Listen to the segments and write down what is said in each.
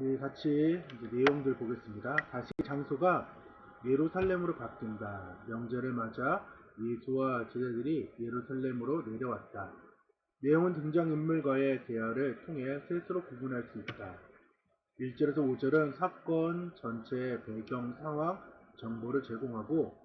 네, 같이 이제 내용들 보겠습니다. 다시 장소가 예루살렘으로 바뀐다. 명절을 맞아 예수와 제자들이 예루살렘으로 내려왔다. 내용은 등장인물과의 대화를 통해 셋으로 구분할 수 있다. 1절에서 5절은 사건 전체의 배경 상황 정보를 제공하고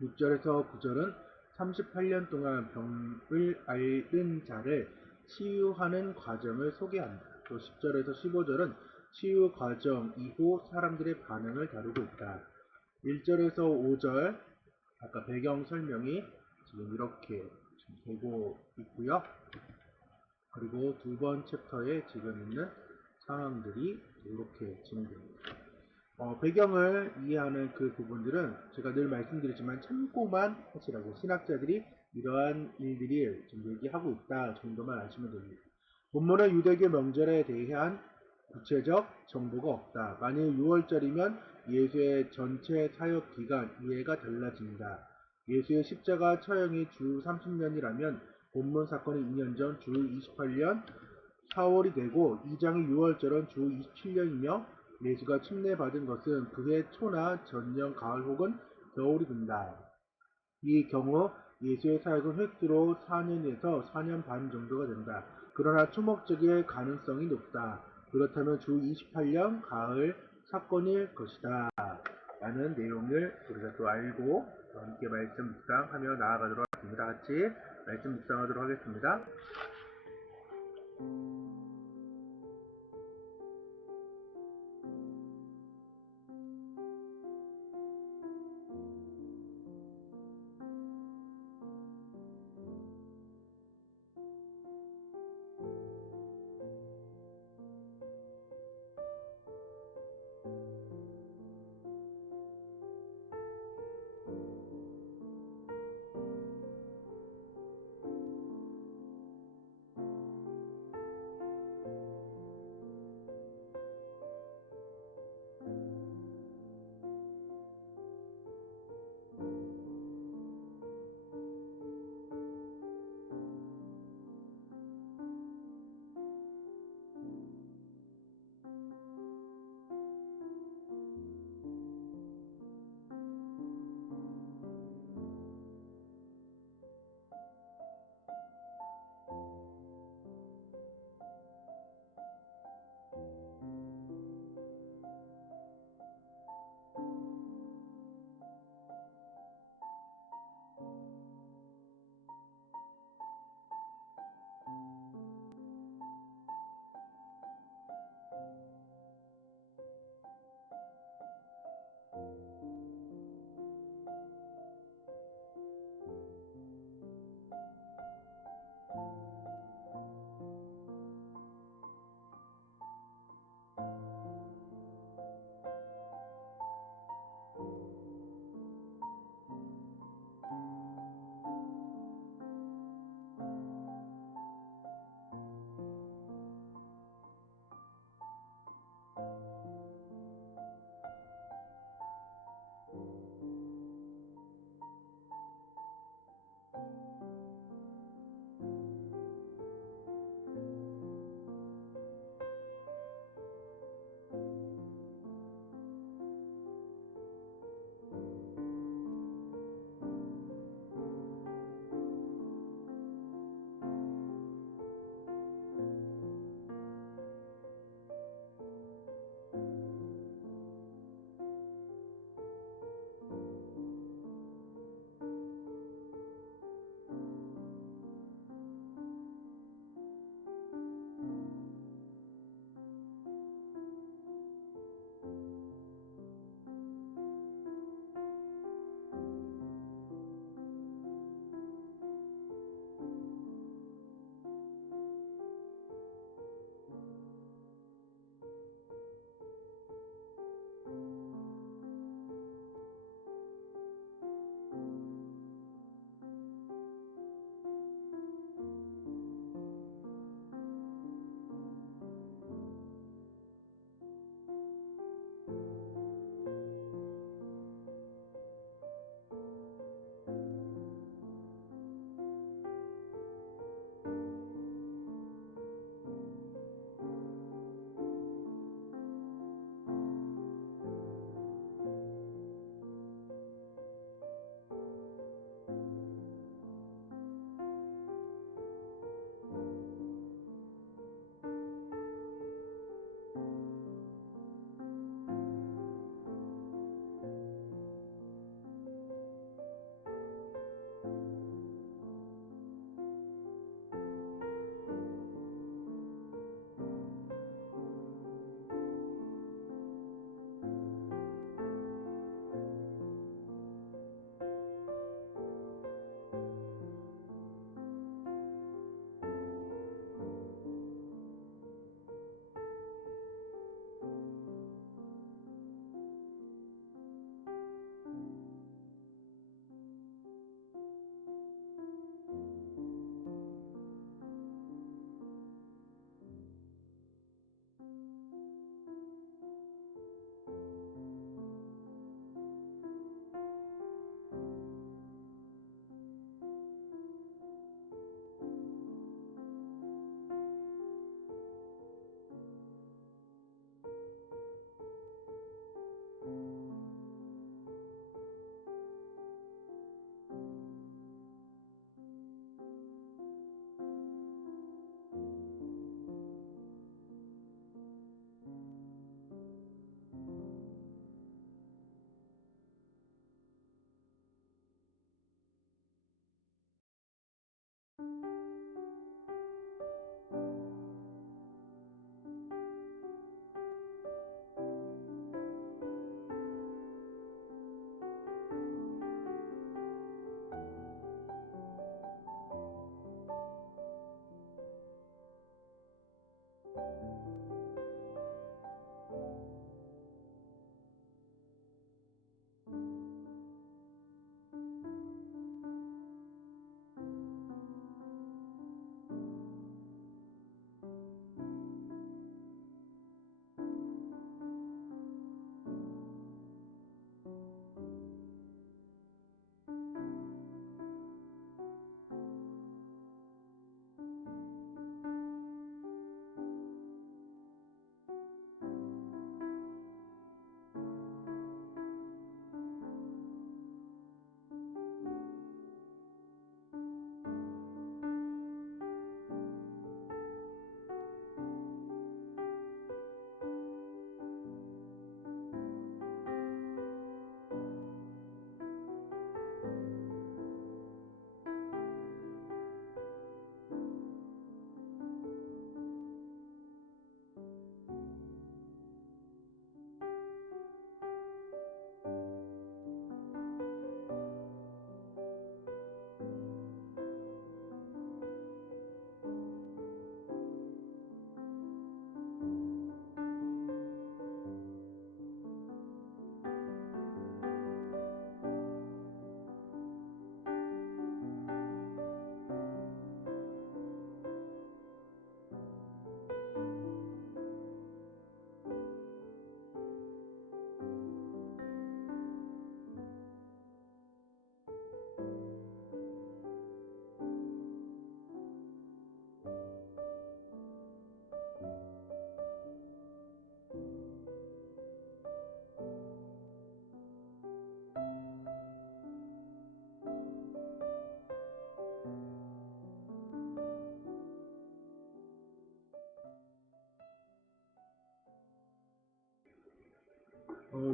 6절에서 9절은 38년 동안 병을 앓은 자를 치유하는 과정을 소개한다. 또 10절에서 15절은 치유 과정 이후 사람들의 반응을 다루고 있다. 1절에서 5절 아까 배경 설명이 지금 이렇게 되고 있고요. 그리고 두 번 챕터에 지금 있는 상황들이 이렇게 진행됩니다. 배경을 이해하는 그 부분들은 제가 늘 말씀드리지만 참고만 하시라고, 신학자들이 이러한 일들이 좀 얘기하고 있다 정도만 아시면 됩니다. 본문은 유대교 명절에 대한 구체적 정보가 없다. 만일 6월절이면 예수의 전체 사역 기간 이해가 달라진다. 예수의 십자가 처형이 주 30년이라면 본문 사건이 2년 전 주 28년 4월이 되고 2장의 6월절은 주 27년이며 예수가 침례받은 것은 그해 초나 전년 가을 혹은 겨울이 된다. 이 경우 예수의 사역은 횟수로 4년에서 4년 반 정도가 된다. 그러나 초목적일 가능성이 높다. 그렇다면 주 28년 가을 사건일 것이다. 라는 내용을 우리가 또 알고 함께 말씀 묵상하며 나아가도록 하겠습니다. 같이 말씀 묵상하도록 하겠습니다.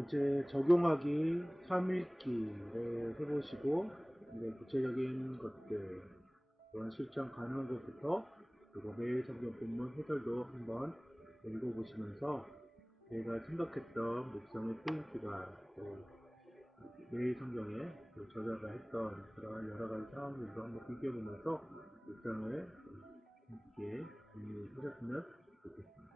이제 적용하기 3읽기를 해보시고, 이제 구체적인 것들, 또한 실천 가능한 것부터, 그리고 매일 성경 본문 해설도 한번 읽어보시면서, 제가 생각했던 묵상의 포인트가, 또 매일 성경에 그 저자가 했던 그런 여러 가지 상황들도 한번 비교해보면서 묵상을 함께 하셨으면 좋겠습니다.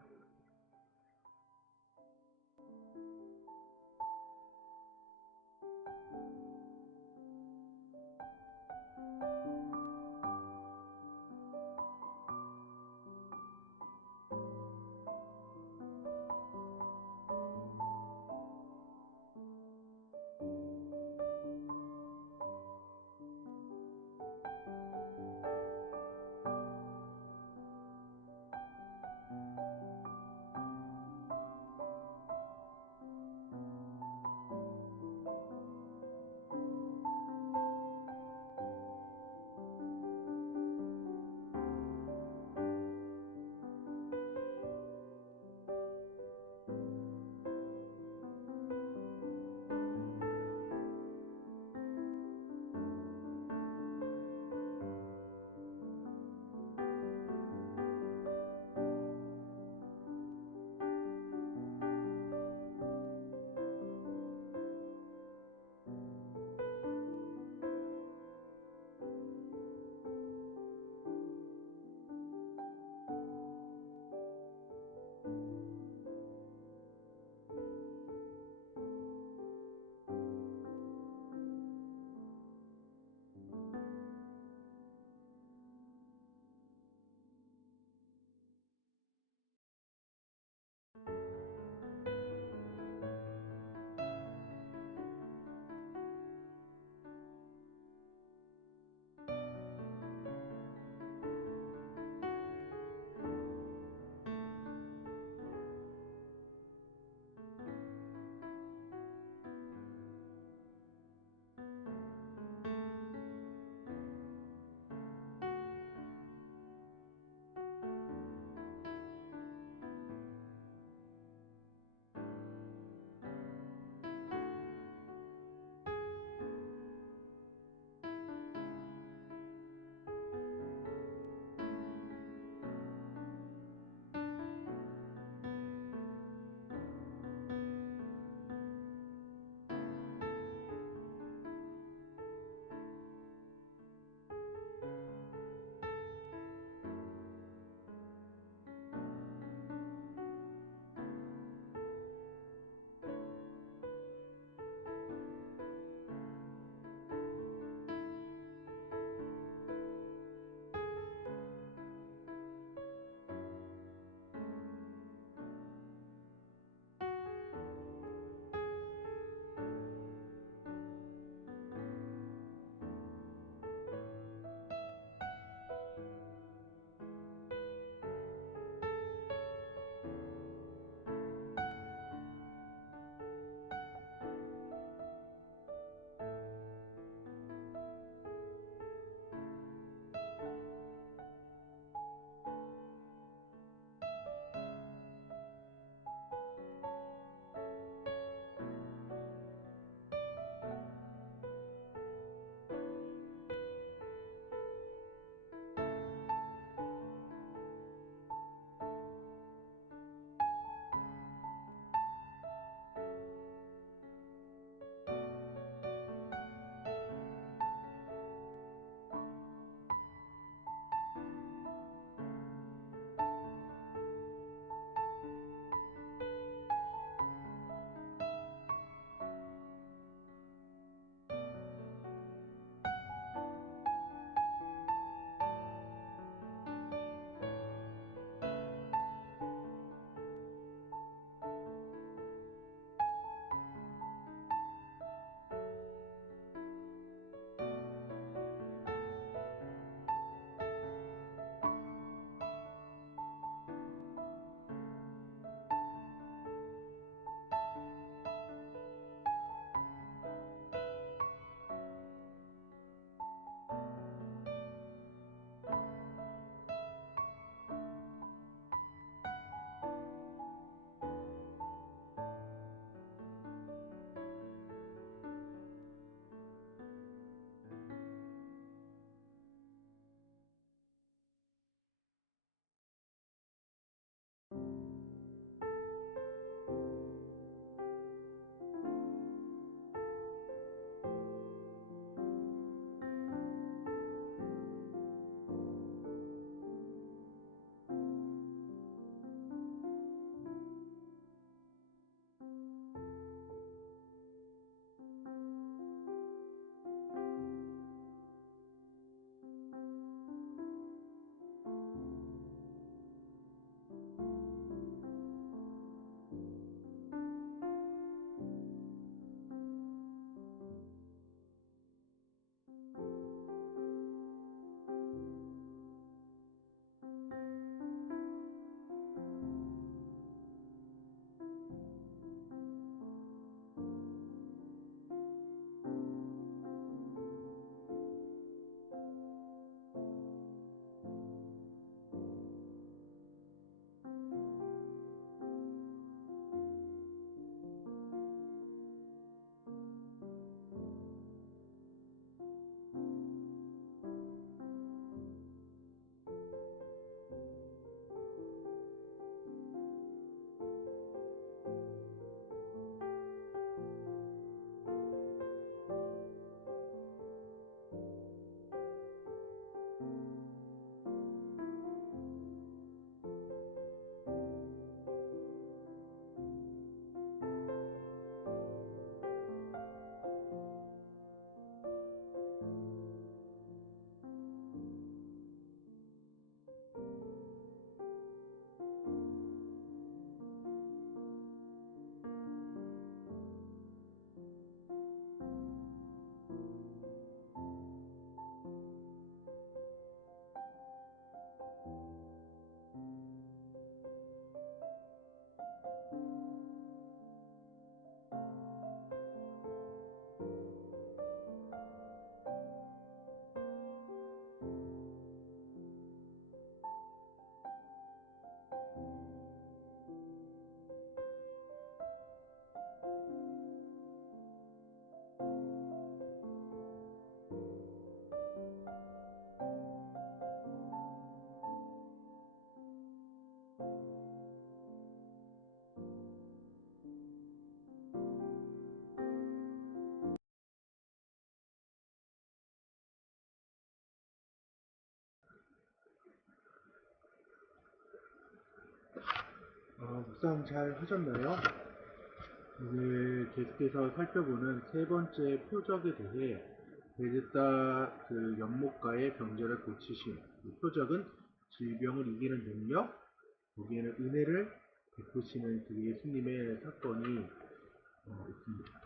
묵상 잘 하셨나요? 오늘 계속해서 살펴보는 세 번째 표적에 대해 베데스다 그 연못가의 병자를 고치심. 이 표적은 질병을 이기는 능력, 거기에는 은혜를 베푸시는 그 예수님의 사건이 있습니다.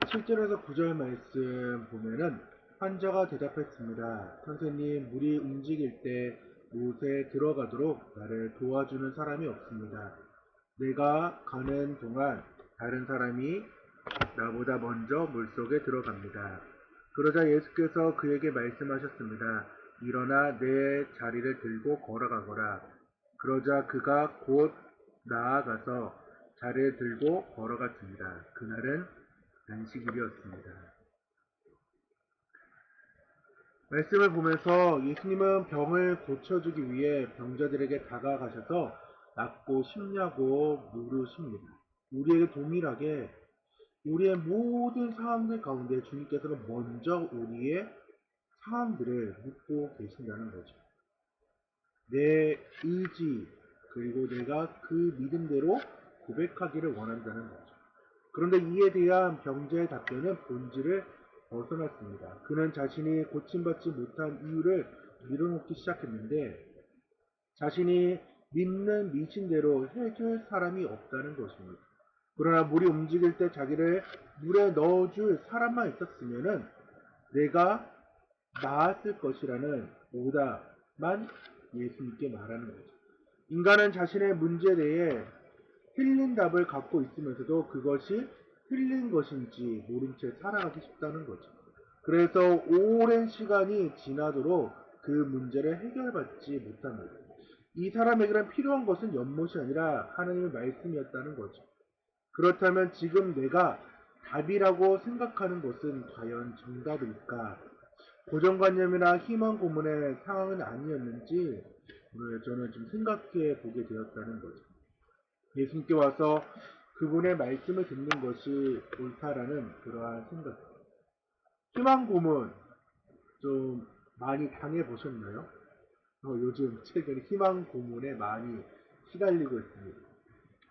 7절에서 9절 말씀 보면은 환자가 대답했습니다. 선생님, 물이 움직일 때 못에 들어가도록 나를 도와주는 사람이 없습니다. 내가 가는 동안 다른 사람이 나보다 먼저 물속에 들어갑니다. 그러자 예수께서 그에게 말씀하셨습니다. 일어나 내 자리를 들고 걸어가거라. 그러자 그가 곧 나아가서 자리를 들고 걸어갔습니다. 그날은 안식일이었습니다. 말씀을 보면서 예수님은 병을 고쳐주기 위해 병자들에게 다가가셔서 낫고 싶냐고 물으십니다. 우리에게 동일하게 우리의 모든 상황들 가운데 주님께서는 먼저 우리의 상황들을 묻고 계신다는 거죠. 내 의지 그리고 내가 그 믿음대로 고백하기를 원한다는 거죠. 그런데 이에 대한 병자의 답변은 본질을 벗어났습니다. 그는 자신이 고침받지 못한 이유를 밀어놓기 시작했는데 자신이 믿는 미신대로 해줄 사람이 없다는 것입니다. 그러나 물이 움직일 때 자기를 물에 넣어줄 사람만 있었으면은 내가 나았을 것이라는 오답만 예수님께 말하는 거죠. 인간은 자신의 문제에 대해 틀린 답을 갖고 있으면서도 그것이 틀린 것인지 모른 채 살아가기 쉽다는 거죠. 그래서 오랜 시간이 지나도록 그 문제를 해결받지 못합니다. 이 사람에게는 필요한 것은 연못이 아니라 하나님의 말씀이었다는 거죠. 그렇다면 지금 내가 답이라고 생각하는 것은 과연 정답일까? 고정관념이나 희망 고문의 상황은 아니었는지 오늘 저는 좀 생각해 보게 되었다는 거죠. 예수님께 와서 그분의 말씀을 듣는 것이 옳다라는 그러한 생각. 희망 고문 좀 많이 당해 보셨나요? 요즘 최근에 희망 고문에 많이 시달리고 있습니다.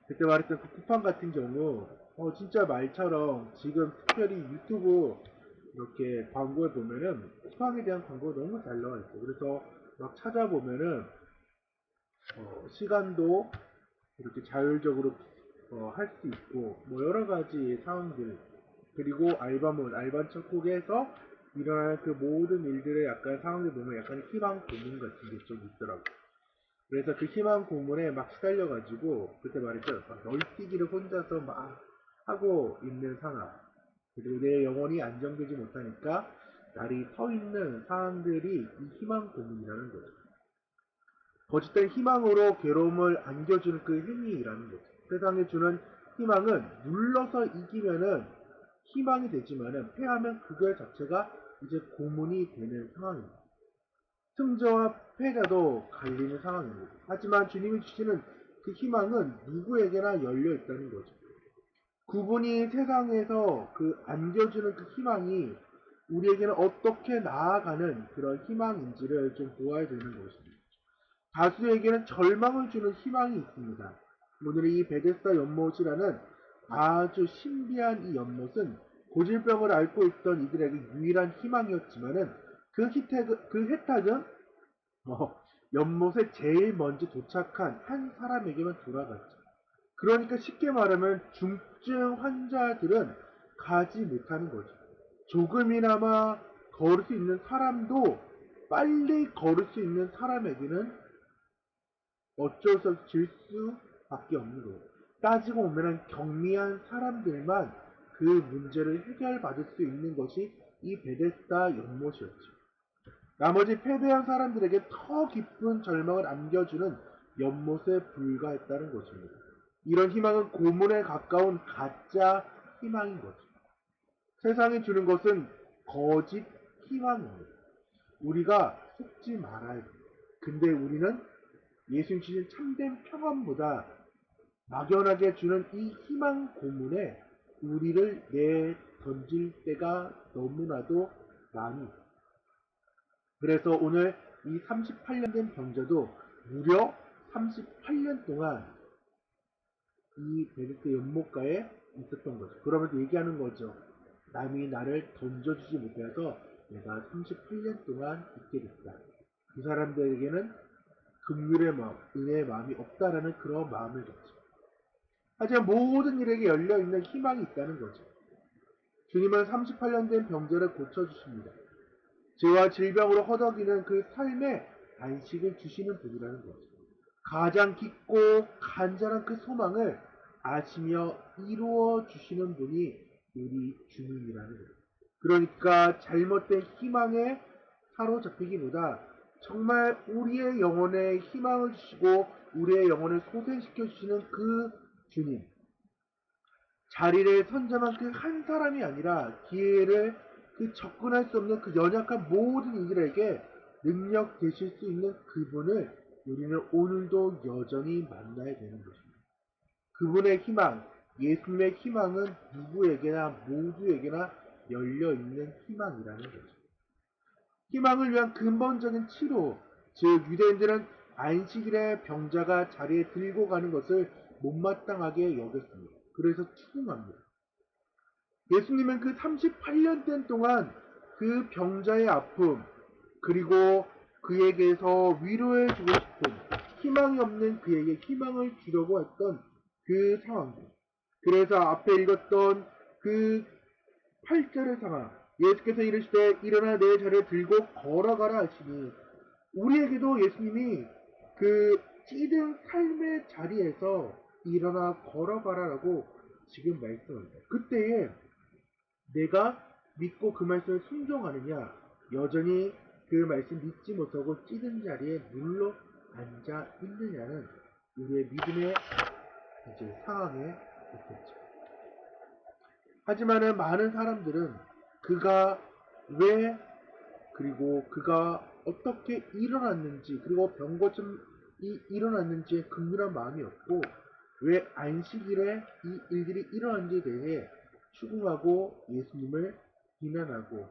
그때 말했던 그 쿠팡 같은 경우 진짜 말처럼 지금 특별히 유튜브 이렇게 광고에 보면은 쿠팡에 대한 광고가 너무 잘 나와 있어요. 그래서 막 찾아보면은 시간도 이렇게 자율적으로 할 수 있고 뭐 여러 가지 상황들 그리고 알바몬 알바 첫곡에서 일어나는 그 모든 일들의 약간 상황을 보면 약간 희망 고문 같은 게 좀 있더라고요. 그래서 그 희망 고문에 막 시달려가지고 그때 말했죠. 막 널뛰기를 혼자서 막 하고 있는 상황. 그리고 내 영혼이 안정되지 못하니까 날이 서 있는 상황들이 이 희망 고문이라는 거죠. 거짓된 희망으로 괴로움을 안겨주는 그 행위라는 거죠. 세상에 주는 희망은 눌러서 이기면은 희망이 되지만은 패하면 그거 자체가 이제 고문이 되는 상황입니다. 승자와 패자도 갈리는 상황입니다. 하지만 주님이 주시는 그 희망은 누구에게나 열려 있다는 거죠. 그분이 세상에서 그 안겨주는 그 희망이 우리에게는 어떻게 나아가는 그런 희망인지를 좀 보아야 되는 것입니다. 다수에게는 절망을 주는 희망이 있습니다. 오늘 이 베데스다 연못이라는 아주 신비한 이 연못은 고질병을 앓고 있던 이들에게 유일한 희망이었지만은 그 혜택은 연못에 제일 먼저 도착한 한 사람에게만 돌아갔죠. 그러니까 쉽게 말하면 중증 환자들은 가지 못하는 거죠. 조금이나마 걸을 수 있는 사람도 빨리 걸을 수 있는 사람에게는 어쩔 수 없이 질 수밖에 없는 거예요. 따지고 보면 경미한 사람들만 그 문제를 해결받을 수 있는 것이 이 베데스다 연못이었죠. 나머지 패배한 사람들에게 더 깊은 절망을 안겨주는 연못에 불과했다는 것입니다. 이런 희망은 고문에 가까운 가짜 희망인 거죠. 세상이 주는 것은 거짓 희망입니다. 우리가 속지 말아야 돼요. 근데 우리는 예수님 주신 참된 평안보다 막연하게 주는 이 희망 고문에 우리를 내던질 때가 너무나도 많이 있어요. 그래서 오늘 이 38년 된 병자도 무려 38년 동안 이 베네트 연못가에 있었던 거죠. 그러면서 얘기하는 거죠. 남이 나를 던져주지 못해서 내가 38년 동안 있게 됐다. 그 사람들에게는 긍휼의 마음, 은혜의 마음이 없다라는 그런 마음을 줬죠. 하지만 모든 일에게 열려있는 희망이 있다는 거죠. 주님은 38년 된 병자를 고쳐주십니다. 죄와 질병으로 허덕이는 그 삶에 안식을 주시는 분이라는 거죠. 가장 깊고 간절한 그 소망을 아시며 이루어 주시는 분이 우리 주님이라는 거예요. 그러니까 잘못된 희망에 사로잡히기보다 정말 우리의 영혼에 희망을 주시고 우리의 영혼을 소생시켜 주시는 그 주님, 자리를 선점한 그 한 사람이 아니라 기회를 그 접근할 수 없는 그 연약한 모든 이들에게 능력 되실 수 있는 그분을 우리는 오늘도 여전히 만나야 되는 것입니다. 그분의 희망, 예수님의 희망은 누구에게나 모두에게나 열려있는 희망이라는 거죠. 희망을 위한 근본적인 치료, 즉 유대인들은 안식일에 병자가 자리에 들고 가는 것을 못마땅하게 여겼습니다. 그래서 추궁합니다. 예수님은 그 38년 된 동안 그 병자의 아픔, 그리고 그에게서 위로해주고 싶은 희망이 없는 그에게 희망을 주려고 했던 그 상황들. 그래서 앞에 읽었던 그 8절의 상황, 예수께서 이르시되 일어나 내 자리를 들고 걸어가라 하시니 우리에게도 예수님이 그 찌든 삶의 자리에서 일어나 걸어가라라고 지금 말씀합니다. 그때에 내가 믿고 그 말씀을 순종하느냐, 여전히 그 말씀 믿지 못하고 찌든 자리에 눌러 앉아 있느냐는 우리의 믿음의 이제 상황에 있겠죠. 하지만은 많은 사람들은 그가 왜, 그리고 그가 어떻게 일어났는지, 그리고 병고침이 일어났는지에 긍휼한 마음이 없고 왜 안식일에 이 일들이 일어난지에 대해 추궁하고 예수님을 비난하고,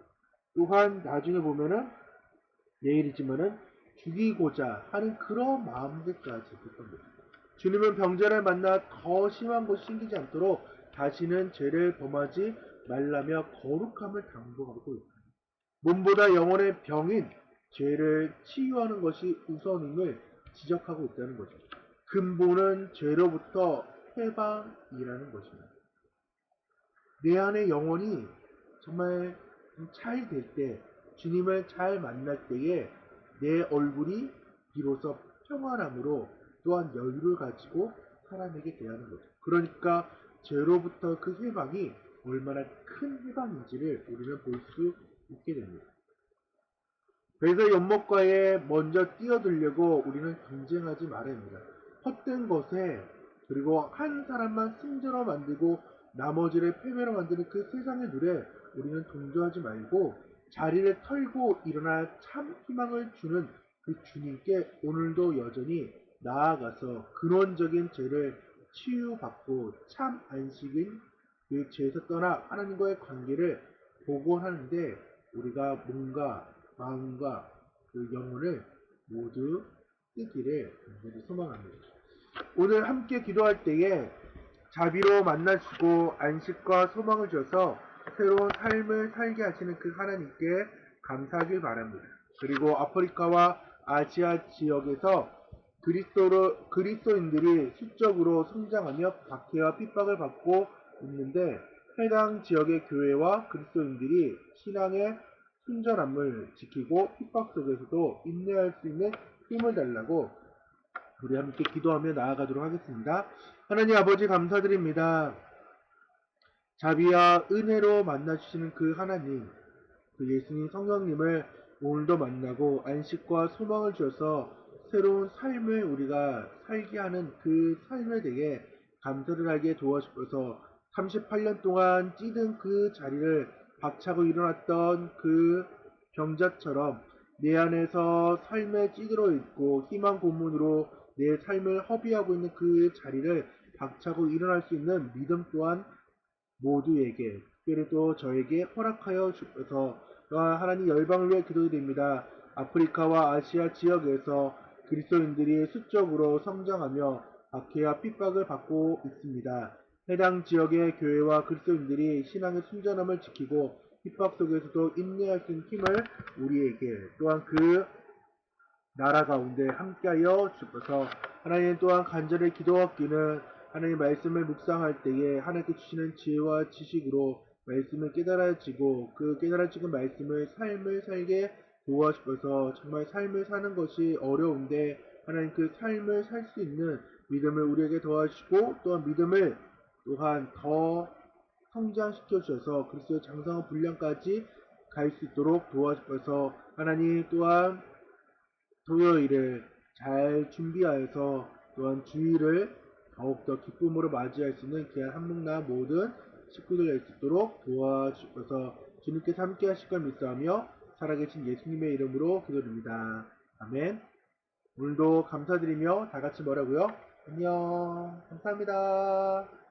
또한 나중에 보면은 내일이지만은 죽이고자 하는 그런 마음들까지 있던 겁니다. 주님은 병자를 만나 더 심한 것이 생기지 않도록 다시는 죄를 범하지 말라며 거룩함을 당부하고 있습니다. 몸보다 영혼의 병인 죄를 치유하는 것이 우선임을 지적하고 있다는 거죠. 근본은 죄로부터 해방이라는 것입니다. 내 안의 영혼이 정말 잘 될 때, 주님을 잘 만날 때에 내 얼굴이 비로소 평안함으로 또한 여유를 가지고 사람에게 대하는 거죠. 그러니까 죄로부터 그 해방이 얼마나 큰 해방인지를 우리는 볼 수 있게 됩니다. 그래서 연못가에 먼저 뛰어들려고 우리는 경쟁하지 말아야 합니다. 헛된 것에, 그리고 한 사람만 승자로 만들고 나머지를 패배로 만드는 그 세상의 눈에 우리는 동조하지 말고 자리를 털고 일어나 참 희망을 주는 그 주님께 오늘도 여전히 나아가서 근원적인 죄를 치유받고 참 안식인 그 죄에서 떠나 하나님과의 관계를 복원하는데 우리가 몸과 마음과 그 영혼을 모두 쓰기를 간절히 소망합니다. 오늘 함께 기도할 때에 자비로 만나시고 안식과 소망을 주셔서 새로운 삶을 살게 하시는 그 하나님께 감사하길 바랍니다. 그리고 아프리카와 아시아 지역에서 그리스도인들이 수적으로 성장하며 박해와 핍박을 받고 있는데 해당 지역의 교회와 그리스도인들이 신앙의 순전함을 지키고 핍박 속에서도 인내할 수 있는 힘을 달라고 우리 함께 기도하며 나아가도록 하겠습니다. 하나님 아버지 감사드립니다. 자비와 은혜로 만나주시는 그 하나님, 그 예수님 성령님을 오늘도 만나고 안식과 소망을 주셔서 새로운 삶을 우리가 살게 하는 그 삶에 대해 감사를 하게 도와주셔서 38년 동안 찌든 그 자리를 박차고 일어났던 그 병자처럼 내 안에서 삶에 찌들어 있고 희망 고문으로 내 삶을 허비하고 있는 그 자리를 박차고 일어날 수 있는 믿음 또한 모두에게, 특별히 또 저에게 허락하여 주셔서 하나님 열방을 위해 기도드립니다. 아프리카와 아시아 지역에서 그리스도인들이 수적으로 성장하며 박해와 핍박을 받고 있습니다. 해당 지역의 교회와 그리스도인들이 신앙의 순전함을 지키고 핍박 속에서도 인내할 수 있는 힘을 우리에게 또한 그 나라 가운데 함께하여 주셔서 하나님 또한 간절히 기도하기는 하나님 말씀을 묵상할 때에 하나님께 주시는 지혜와 지식으로 말씀을 깨달아지고 그 깨달아지는 말씀을 삶을 살게 도와주셔서 정말 삶을 사는 것이 어려운데 하나님 그 삶을 살 수 있는 믿음을 우리에게 도와주시고 또한 믿음을 또한 더 성장시켜 주셔서 그리스도의 장성한 분량까지 갈 수 있도록 도와주셔서 하나님 또한 토요일을 잘 준비하여서 또한 주일을 더욱더 기쁨으로 맞이할 수 있는 귀한 한목나 모든 식구들 될 수 있도록 도와주셔서 주님께서 함께 하실 걸 믿사하며 살아계신 예수님의 이름으로 기도드립니다. 아멘. 오늘도 감사드리며 다 같이 뭐라고요? 안녕. 감사합니다.